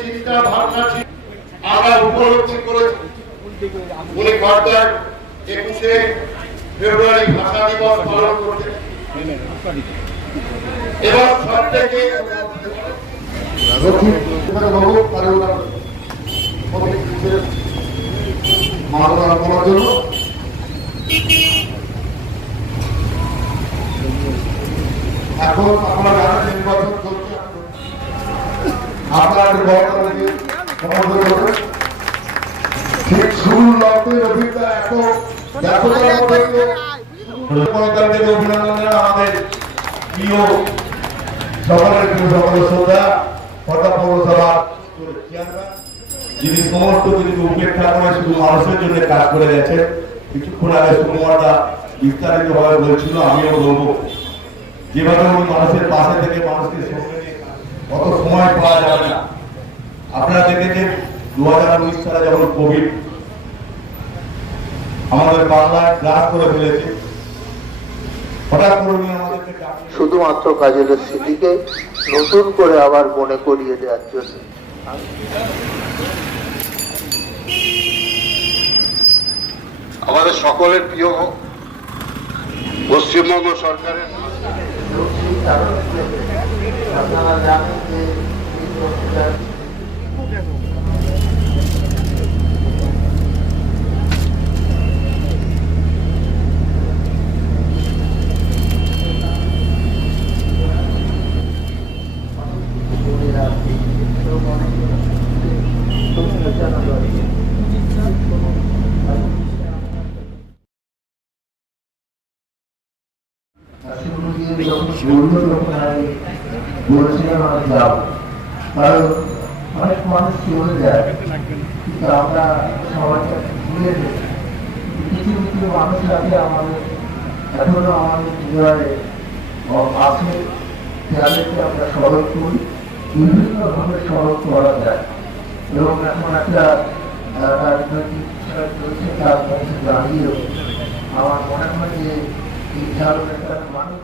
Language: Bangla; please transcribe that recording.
চিন্তা ভাবনা ছিল আমরা উপলব্ধি করেছি। উনি খর্দার একুশে ফেব্রুয়ারি ভাষা দিবস পালন করছেন। এবং সব থেকে এখন আপনারা নির্বাচন চলছে। যিনি সমস্ত কিছু উপেক্ষা করে শুধু মানুষের জন্য কাজ করে গেছেন। কিছুক্ষণ আগে সুকুমারদা বিস্তারিত ভাবে বলছিল, আমিও বলব। যেভাবে মানুষের পাশে থেকে মানুষকে সঙ্গে অত সময় পাওয়া যাবে না। আপনারা দেখেছেন দু হাজার উনিশ সালে যখন কোভিড আমাদের বাংলায় গ্রাস করে ফেলেছে হঠাৎ করে আমাদেরকে শুধুমাত্র কাজলের স্মৃতিকে নতুন করে আবার মনে করিয়ে দেওয়ার জন্য। আমাদের সকলের প্রিয় পশ্চিমবঙ্গ সরকারের আপনারা জানেন যে বলেছিলাম আমি যাব। কারণ অনেক মানুষ চলে যায়, কিন্তু আমরা সবাইকে ভুলে যাই। কিছু কিছু মানুষ আছে আমাদের, এখনও আমাদের হৃদয়ে আছে, যাদেরকে আমরা স্মরণ করি বিভিন্নভাবে স্মরণ করা যায়। এবং এখন একটা রাজনৈতিক চলছে, তার দাঁড়িয়েও আমার মনে হয় যে এই ধরনের মানুষ